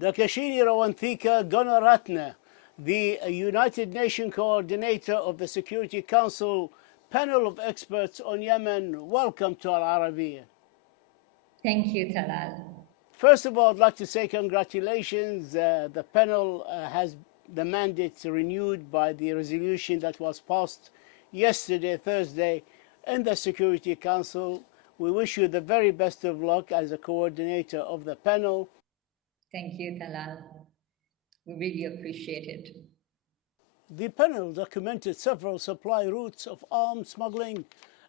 Dakshine Ruwanthika Gunaratne, the United Nations coordinator of the Security Council panel of experts on Yemen. Welcome to Al-Arabiya. Thank you, Talal. First of all, I'd like to say congratulations. The panel has the mandate renewed by the resolution that was passed yesterday, Thursday, in the Security Council. We wish you the very best of luck as a coordinator of the panel. Thank you, Talal. We really appreciate it. The panel documented several supply routes of arms smuggling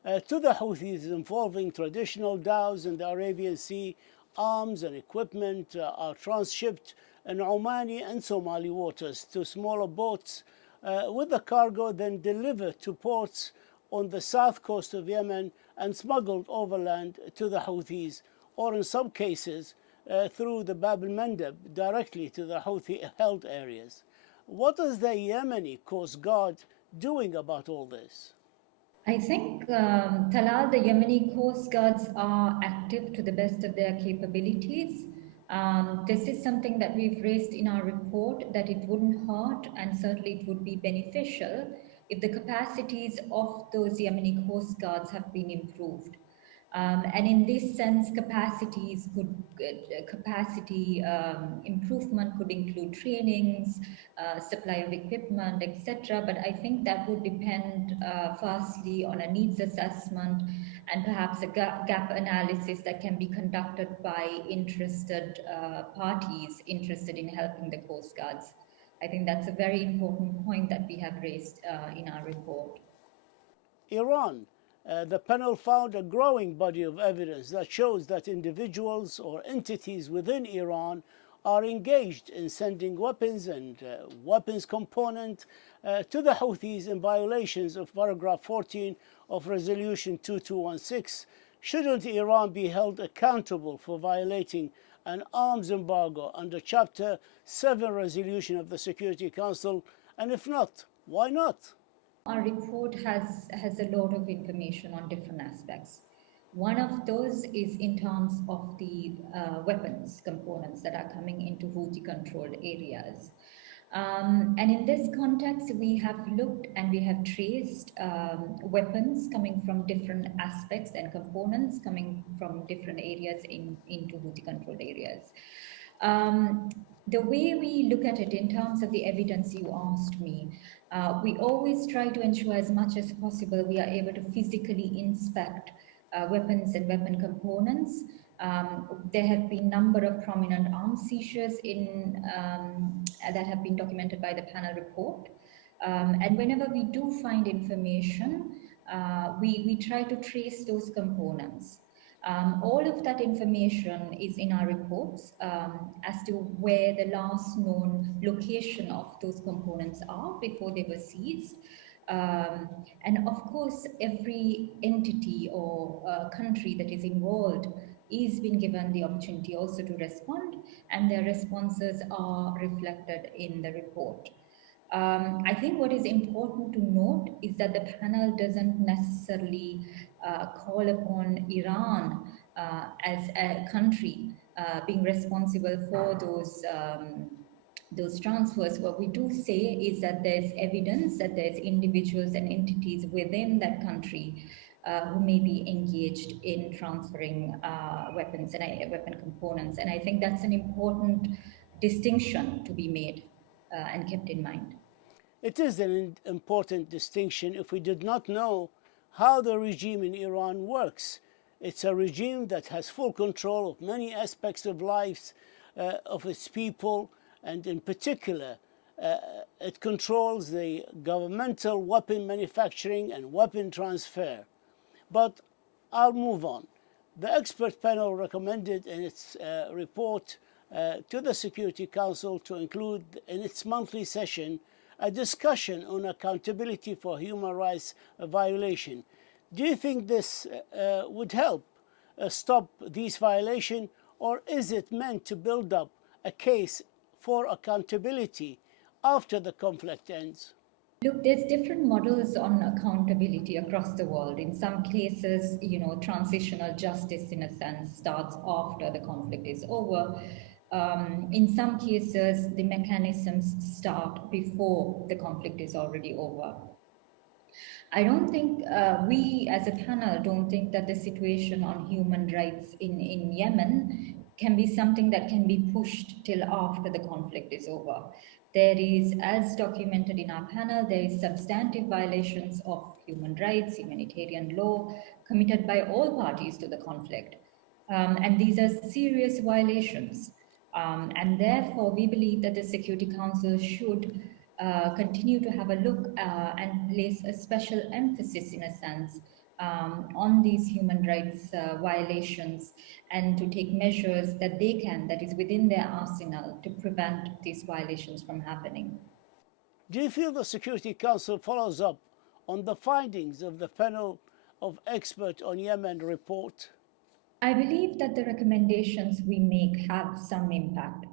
to the Houthis involving traditional dhows in the Arabian Sea. Arms and equipment are transshipped in Omani and Somali waters to smaller boats with the cargo then delivered to ports on the south coast of Yemen and smuggled overland to the Houthis, or in some cases through the Bab al-Mandab directly to the Houthi-held areas. What is the Yemeni Coast Guard doing about all this? I think, Talal, the Yemeni Coast Guards are active to the best of their capabilities. This is something that we've raised in our report, that it wouldn't hurt and certainly it would be beneficial if the capacities of those Yemeni Coast Guards have been improved. And in this sense, capacity improvement could include trainings, supply of equipment, etc. But I think that would depend firstly on a needs assessment and perhaps a gap analysis that can be conducted by interested parties interested in helping the Coast Guards. I think that's a very important point that we have raised in our report. Iran. The panel found a growing body of evidence that shows that individuals or entities within Iran are engaged in sending weapons and weapons component to the Houthis in violations of paragraph 14 of Resolution 2216. Shouldn't Iran be held accountable for violating an arms embargo under Chapter 7 resolution of the Security Council? And if not, why not? Our report has a lot of information on different aspects. One of those is in terms of the weapons components that are coming into Houthi-controlled areas. And in this context, we have looked and we have traced weapons coming from different aspects and components coming from different areas into Houthi-controlled areas. The way we look at it in terms of the evidence you asked me, we always try to ensure as much as possible we are able to physically inspect weapons and weapon components. There have been a number of prominent arms seizures that have been documented by the panel report. And whenever we do find information, we try to trace those components. All of that information is in our reports as to where the last known location of those components are before they were seized. And of course, every entity or country that is involved is being given the opportunity also to respond, and their responses are reflected in the report. I think what is important to note is that the panel doesn't necessarily call upon Iran as a country being responsible for those transfers. What we do say is that there's evidence that there's individuals and entities within that country who may be engaged in transferring weapons and weapon components. And I think that's an important distinction to be made and kept in mind. It is an important distinction if we did not know how the regime in Iran works. It's a regime that has full control of many aspects of lives of its people, and in particular, it controls the governmental weapon manufacturing and weapon transfer. But I'll move on. The expert panel recommended in its report to the Security Council to include in its monthly session a discussion on accountability for human rights violation. Do you think this would help stop these violations, or is it meant to build up a case for accountability after the conflict ends? Look, there's different models on accountability across the world. In some cases, transitional justice, in a sense, starts after the conflict is over. In some cases, the mechanisms start before the conflict is already over. I don't think we as a panel don't think that the situation on human rights in Yemen can be something that can be pushed till after the conflict is over. There is, as documented in our panel, there is substantive violations of human rights, humanitarian law committed by all parties to the conflict. And these are serious violations. And therefore, we believe that the Security Council should continue to have a look and place a special emphasis, in a sense, on these human rights violations and to take measures that they can, that is within their arsenal, to prevent these violations from happening. Do you feel the Security Council follows up on the findings of the panel of experts on Yemen report? I believe that the recommendations we make have some impact.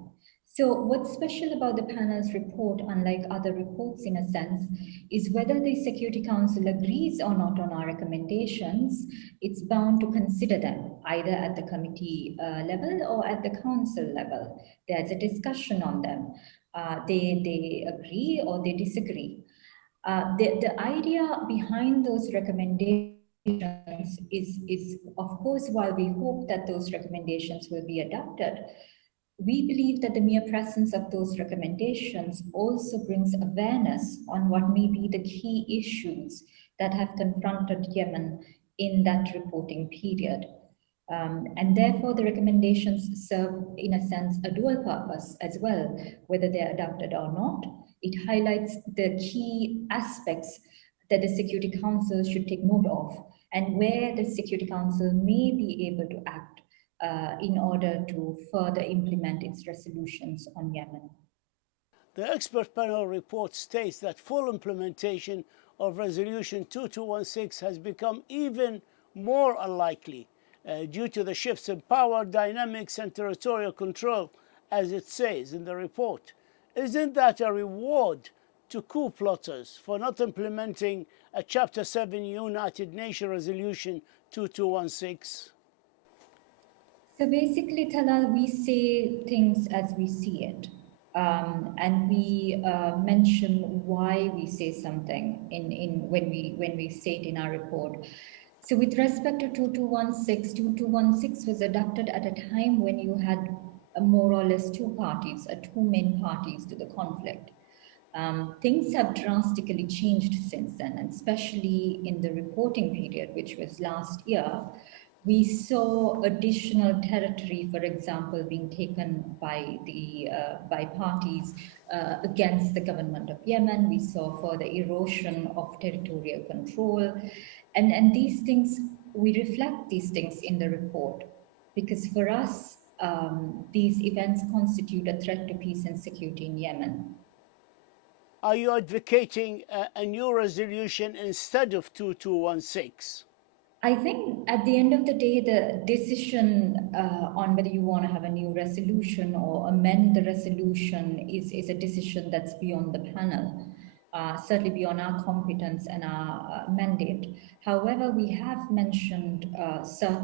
So, what's special about the panel's report, unlike other reports in a sense, is whether the Security Council agrees or not on our recommendations, it's bound to consider them either at the committee level or at the council level. There's a discussion on them. They agree or they disagree. The idea behind those recommendations is, of course, while we hope that those recommendations will be adopted, we believe that the mere presence of those recommendations also brings awareness on what may be the key issues that have confronted Yemen in that reporting period. And therefore, the recommendations serve, in a sense, a dual purpose as well, whether they're adopted or not. It highlights the key aspects that the Security Council should take note of and where the Security Council may be able to act in order to further implement its resolutions on Yemen. The expert panel report states that full implementation of Resolution 2216 has become even more unlikely due to the shifts in power dynamics and territorial control, as it says in the report. Isn't that a reward to coup plotters for not implementing a Chapter 7 United Nations Resolution 2216? So basically, Talal, we say things as we see it. And we mention why we say something when we say it in our report. So with respect to 2216, 2216 was adopted at a time when you had more or less two main parties to the conflict. Things have drastically changed since then, and especially in the reporting period, which was last year. We saw additional territory, for example, being taken by parties against the government of Yemen. We saw further erosion of territorial control, and these things, we reflect these things in the report because for us, these events constitute a threat to peace and security in Yemen. Are you advocating a new resolution instead of 2216? I think at the end of the day, the decision on whether you want to have a new resolution or amend the resolution is a decision that's beyond the panel, certainly beyond our competence and our mandate. However, we have mentioned,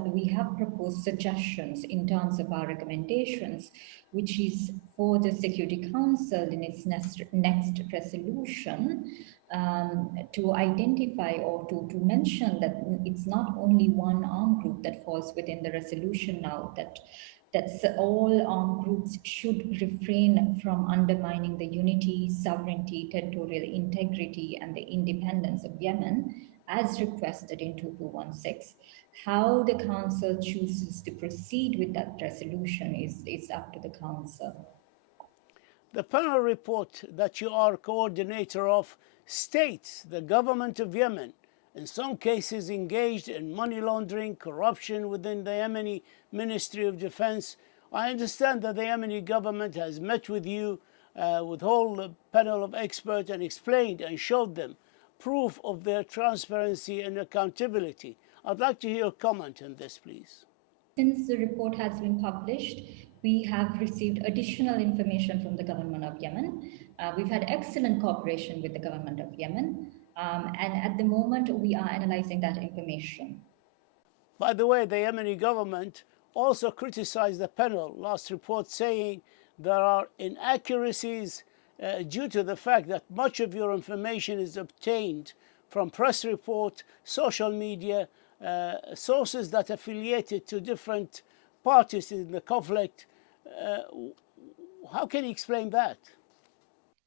we have proposed suggestions in terms of our recommendations, which is for the Security Council in its next resolution to identify or to mention that it's not only one armed group that falls within the resolution now, that's all armed groups should refrain from undermining the unity, sovereignty, territorial integrity, and the independence of Yemen, as requested in 2216. How the Council chooses to proceed with that resolution is up to the Council. The panel report that you are coordinator of states the government of Yemen in some cases engaged in money laundering, corruption within the Yemeni Ministry of Defense. I understand that the Yemeni government has met with you, with whole panel of experts, and explained and showed them proof of their transparency and accountability. I'd like to hear a comment on this, please. Since the report has been published, we have received additional information from the government of Yemen. We've had excellent cooperation with the government of Yemen. And at the moment, we are analyzing that information. By the way, the Yemeni government also criticized the panel last report, saying there are inaccuracies due to the fact that much of your information is obtained from press report, social media, sources that affiliated to different parties in the conflict. Uh, how can you explain that?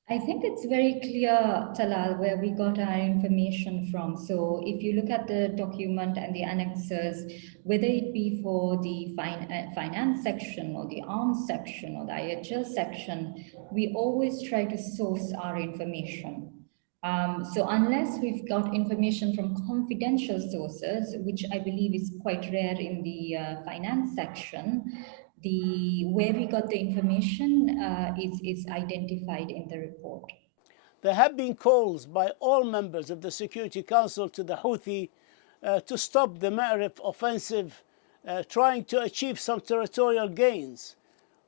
I think it's very clear, Talal, where we got our information from. So if you look at the document and the annexes, whether it be for the finance section or the arms section or the IHL section, we always try to source our information. So unless we've got information from confidential sources, which I believe is quite rare in the finance section, the where we got the information is identified in the report. There have been calls by all members of the Security Council to the Houthi to stop the Ma'rib offensive, trying to achieve some territorial gains,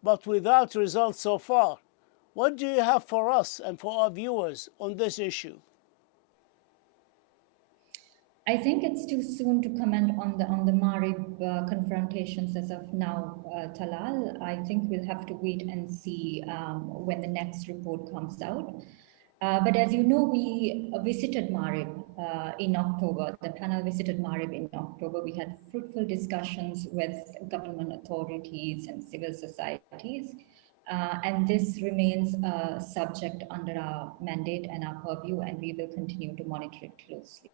but without results so far. What do you have for us and for our viewers on this issue? I think it's too soon to comment on the Marib confrontations as of now, Talal. I think we'll have to wait and see when the next report comes out. But as you know, we visited Marib in October. The panel visited Marib in October. We had fruitful discussions with government authorities and civil societies. And this remains a subject under our mandate and our purview, and we will continue to monitor it closely.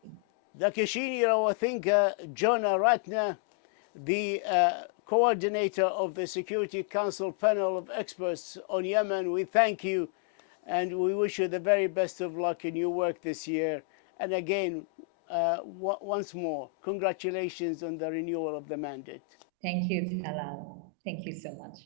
Dakshine, Ruwanthika, Gunaratne, the coordinator of the Security Council panel of experts on Yemen, we thank you and we wish you the very best of luck in your work this year. And again, once more, congratulations on the renewal of the mandate. Thank you, Talal. Thank you so much.